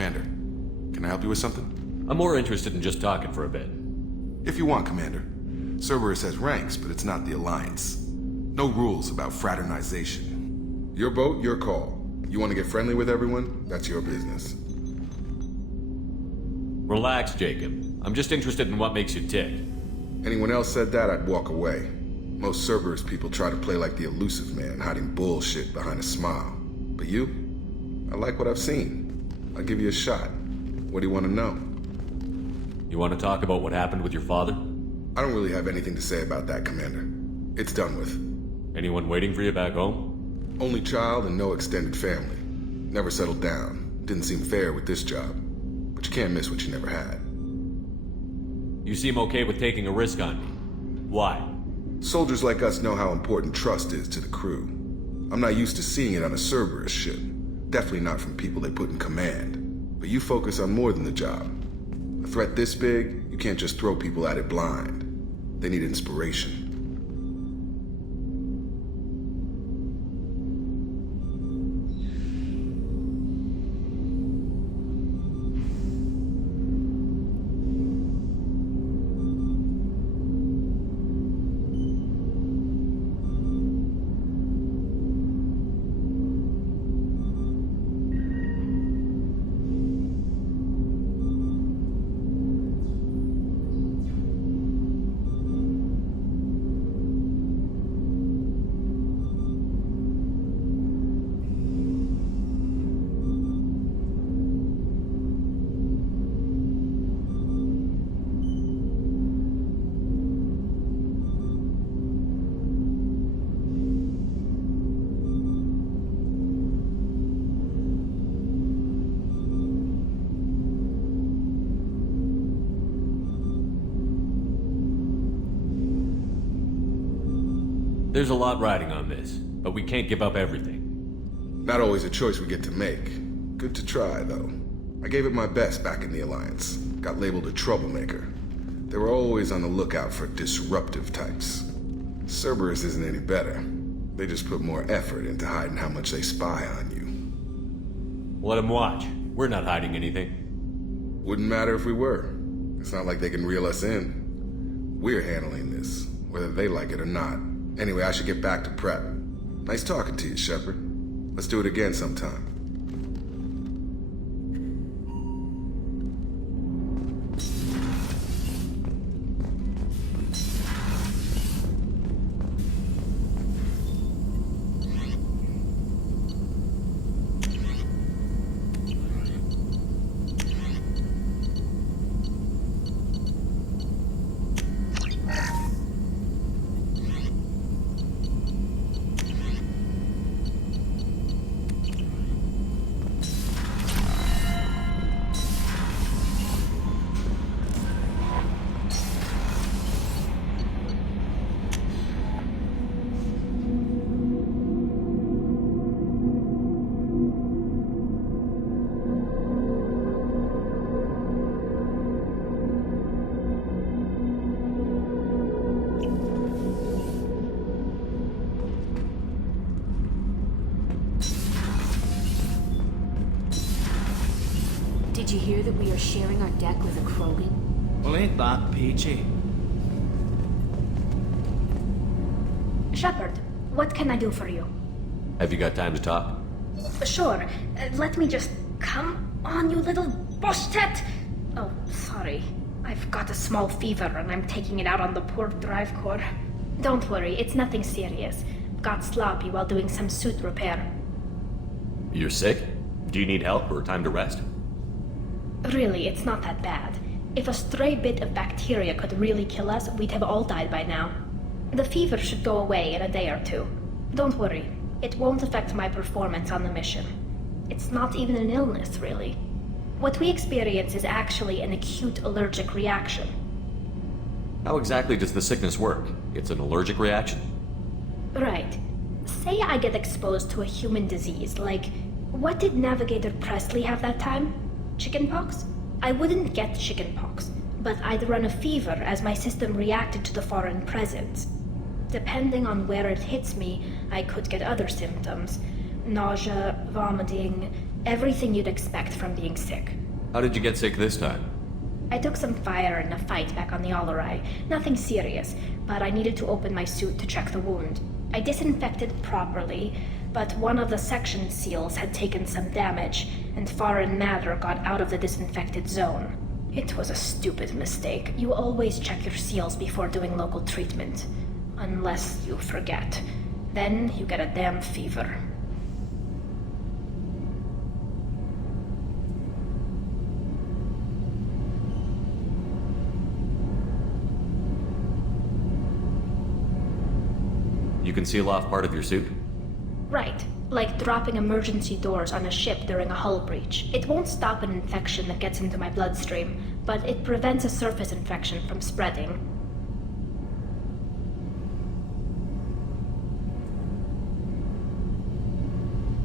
Commander, can I help you with something? I'm more interested in just talking for a bit. If you want, Commander. Cerberus has ranks, but it's not the Alliance. No rules about fraternization. Your boat, your call. You want to get friendly with everyone? That's your business. Relax, Jacob. I'm just interested in what makes you tick. Anyone else said that, I'd walk away. Most Cerberus people try to play like the elusive man, hiding bullshit behind a smile. But you? I like what I've seen. I'll give you a shot. What do you want to know? You want to talk about what happened with your father? I don't really have anything to say about that, Commander. It's done with. Anyone waiting for you back home? Only child and no extended family. Never settled down. Didn't seem fair with this job. But you can't miss what you never had. You seem okay with taking a risk on me. Why? Soldiers like us know how important trust is to the crew. I'm not used to seeing it on a Cerberus ship. Definitely not from people they put in command. But you focus on more than the job. A threat this big, you can't just throw people at it blind. They need inspiration. There's a lot riding on this, but we can't give up everything. Not always a choice we get to make. Good to try, though. I gave it my best back in the Alliance. Got labeled a troublemaker. They were always on the lookout for disruptive types. Cerberus isn't any better. They just put more effort into hiding how much they spy on you. Let them watch. We're not hiding anything. Wouldn't matter if we were. It's not like they can reel us in. We're handling this, whether they like it or not. Anyway, I should get back to prep. Nice talking to you, Shepard. Let's do it again sometime. Did you hear that we are sharing our deck with a Krogan? Well, ain't that peachy? Shepard, what can I do for you? Have you got time to talk? Sure. Let me just... Come on, you little bushtet! Oh, sorry. I've got a small fever and I'm taking it out on the poor drive core. Don't worry, it's nothing serious. Got sloppy while doing some suit repair. You're sick? Do you need help or time to rest? Really, it's not that bad. If a stray bit of bacteria could really kill us, we'd have all died by now. The fever should go away in a day or two. Don't worry, it won't affect my performance on the mission. It's not even an illness, really. What we experience is actually an acute allergic reaction. How exactly does the sickness work? It's an allergic reaction? Right. Say I get exposed to a human disease, like... What did Navigator Presley have that time? Chickenpox? I wouldn't get chickenpox, but I'd run a fever as my system reacted to the foreign presence. Depending on where it hits me, I could get other symptoms. Nausea, vomiting, Everything you'd expect from being sick. How did you get sick this time? I took some fire in a fight back on the Allerai. Nothing serious, but I needed to open my suit to check the wound. I disinfected properly, but one of the section seals had taken some damage, and foreign matter got out of the disinfected zone. It was a stupid mistake. You always check your seals before doing local treatment. Unless you forget. Then you get a damn fever. You can seal off part of your suit? Right. Like dropping emergency doors on a ship during a hull breach. It won't stop an infection that gets into my bloodstream, but it prevents a surface infection from spreading.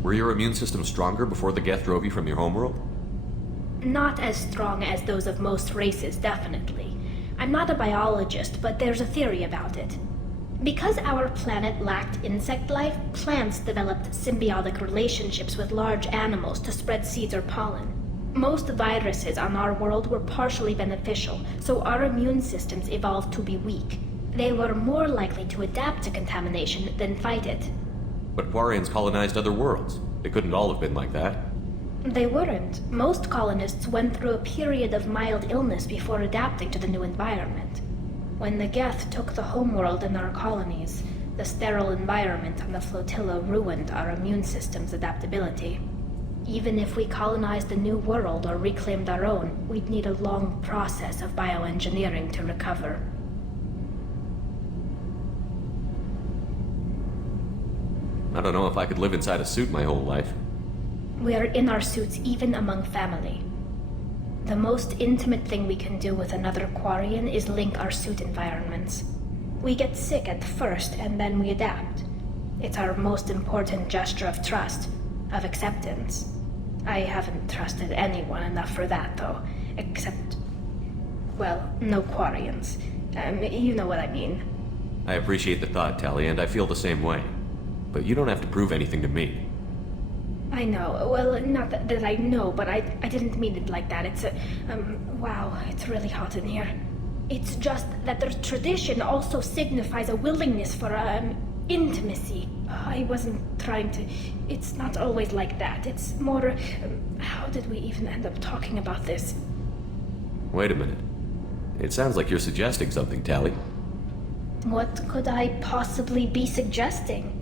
Were your immune system stronger before the Geth drove you from your homeworld? Not as strong as those of most races, definitely. I'm not a biologist, but there's a theory about it. Because our planet lacked insect life, plants developed symbiotic relationships with large animals to spread seeds or pollen. Most viruses on our world were partially beneficial, so our immune systems evolved to be weak. They were more likely to adapt to contamination than fight it. But Quarians colonized other worlds. They couldn't all have been like that. They weren't. Most colonists went through a period of mild illness before adapting to the new environment. When the Geth took the homeworld in our colonies, the sterile environment on the flotilla ruined our immune system's adaptability. Even if we colonized a new world or reclaimed our own, we'd need a long process of bioengineering to recover. I don't know if I could live inside a suit my whole life. We are in our suits even among family. The most intimate thing we can do with another Quarian is link our suit environments. We get sick at first, and then we adapt. It's our most important gesture of trust, of acceptance. I haven't trusted anyone enough for that, though. Except, well, no Quarians. You know what I mean. I appreciate the thought, Tally, and I feel the same way. But you don't have to prove anything to me. I know. Well, not that I know, but I didn't mean it like that. It's wow, it's really hot in here. It's just that the tradition also signifies a willingness for, intimacy. I wasn't trying to... It's not always like that. It's more... how did we even end up talking about this? Wait a minute. It sounds like you're suggesting something, Tally. What could I possibly be suggesting?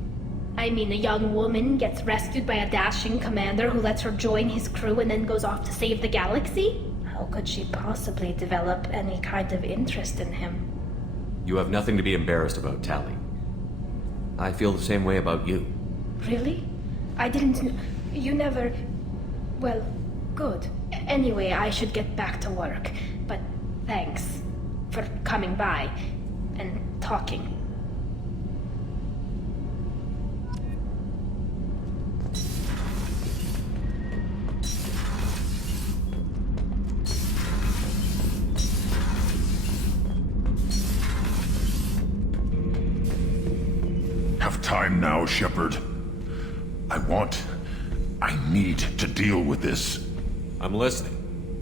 I mean, a young woman gets rescued by a dashing commander who lets her join his crew and then goes off to save the galaxy? How could she possibly develop any kind of interest in him? You have nothing to be embarrassed about, Tally. I feel the same way about you. Really? I didn't... You never... Well, good. Anyway, I should get back to work. But thanks for coming by and talking. Have time now, Shepard. I need to deal with this. I'm listening.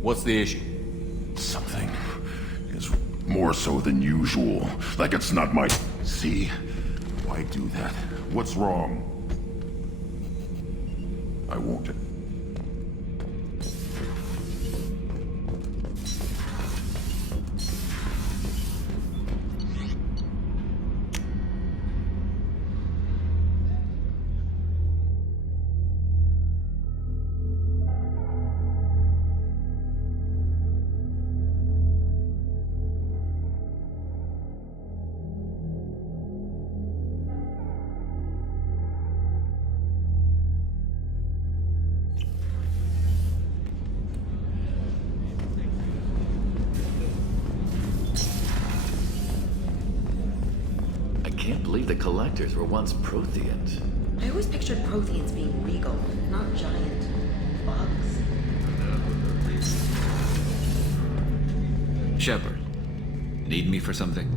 What's the issue? Something is more so than usual. Like it's not my... See? Why do that? What's wrong? I won't... I can't believe the Collectors were once Protheans. I always pictured Protheans being regal, not giant bugs. Shepard, need me for something?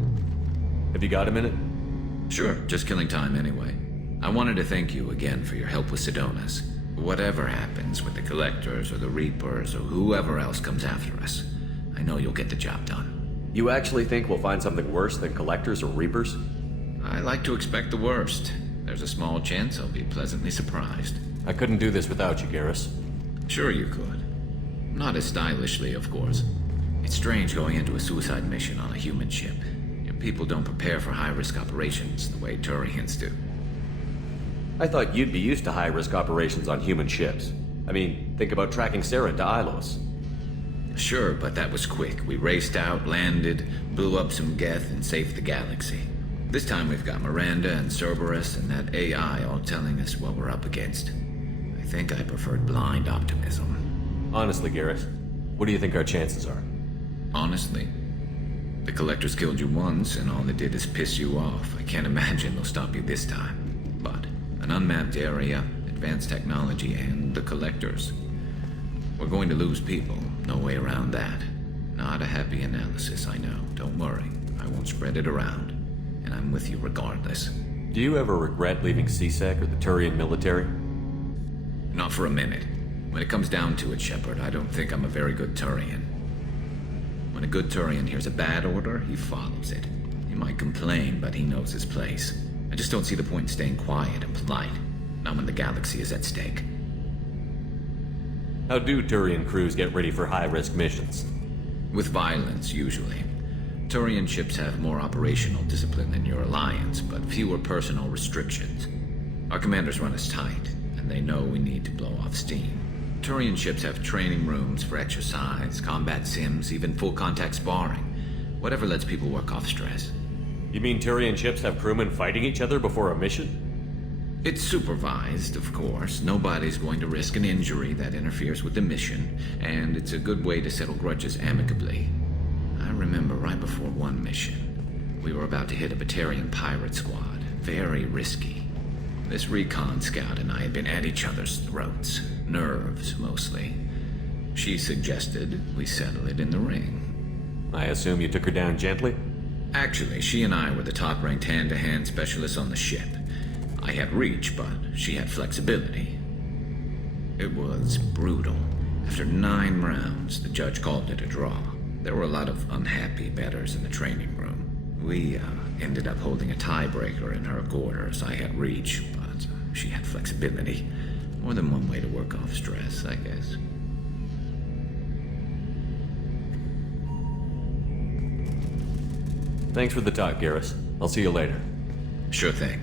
Have you got a minute? Sure, just killing time anyway. I wanted to thank you again for your help with Sidonis. Whatever happens with the Collectors or the Reapers or whoever else comes after us, I know you'll get the job done. You actually think we'll find something worse than Collectors or Reapers? I like to expect the worst. There's a small chance I'll be pleasantly surprised. I couldn't do this without you, Garrus. Sure you could. Not as stylishly, of course. It's strange going into a suicide mission on a human ship. Your people don't prepare for high-risk operations the way Turians do. I thought you'd be used to high-risk operations on human ships. I mean, think about tracking Sarah to Ilos. Sure, but that was quick. We raced out, landed, blew up some Geth, and saved the galaxy. This time we've got Miranda and Cerberus and that AI all telling us what we're up against. I think I preferred blind optimism. Honestly, Garrus, what do you think our chances are? Honestly, the Collectors killed you once, and all they did is piss you off. I can't imagine they'll stop you this time. But an unmapped area, advanced technology, and the Collectors. We're going to lose people. No way around that. Not a happy analysis, I know. Don't worry. I won't spread it around. And I'm with you regardless. Do you ever regret leaving CSEC or the Turian military? Not for a minute. When it comes down to it, Shepard, I don't think I'm a very good Turian. When a good Turian hears a bad order, he follows it. He might complain, but he knows his place. I just don't see the point in staying quiet and polite. Not when the galaxy is at stake. How do Turian crews get ready for high-risk missions? With violence, usually. Turian ships have more operational discipline than your alliance, but fewer personal restrictions. Our commanders run us tight, and they know we need to blow off steam. Turian ships have training rooms for exercise, combat sims, even full-contact sparring. Whatever lets people work off stress. You mean Turian ships have crewmen fighting each other before a mission? It's supervised, of course. Nobody's going to risk an injury that interferes with the mission, and it's a good way to settle grudges amicably. I remember right before one mission, we were about to hit a Batarian pirate squad. Very risky. This recon scout and I had been at each other's throats. Nerves, mostly. She suggested we settle it in the ring. I assume you took her down gently? Actually, she and I were the top-ranked hand-to-hand specialists on the ship. I had reach, but she had flexibility. It was brutal. After 9 rounds, the judge called it a draw. There were a lot of unhappy bettors in the training room. We ended up holding a tiebreaker in her quarters. I had reach, but she had flexibility. More than one way to work off stress, I guess. Thanks for the talk, Garrus. I'll see you later. Sure thing.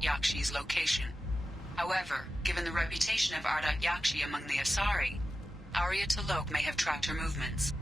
Yakshi's location. However, given the reputation of Yakshi among the Asari, Arya T'Loak may have tracked her movements.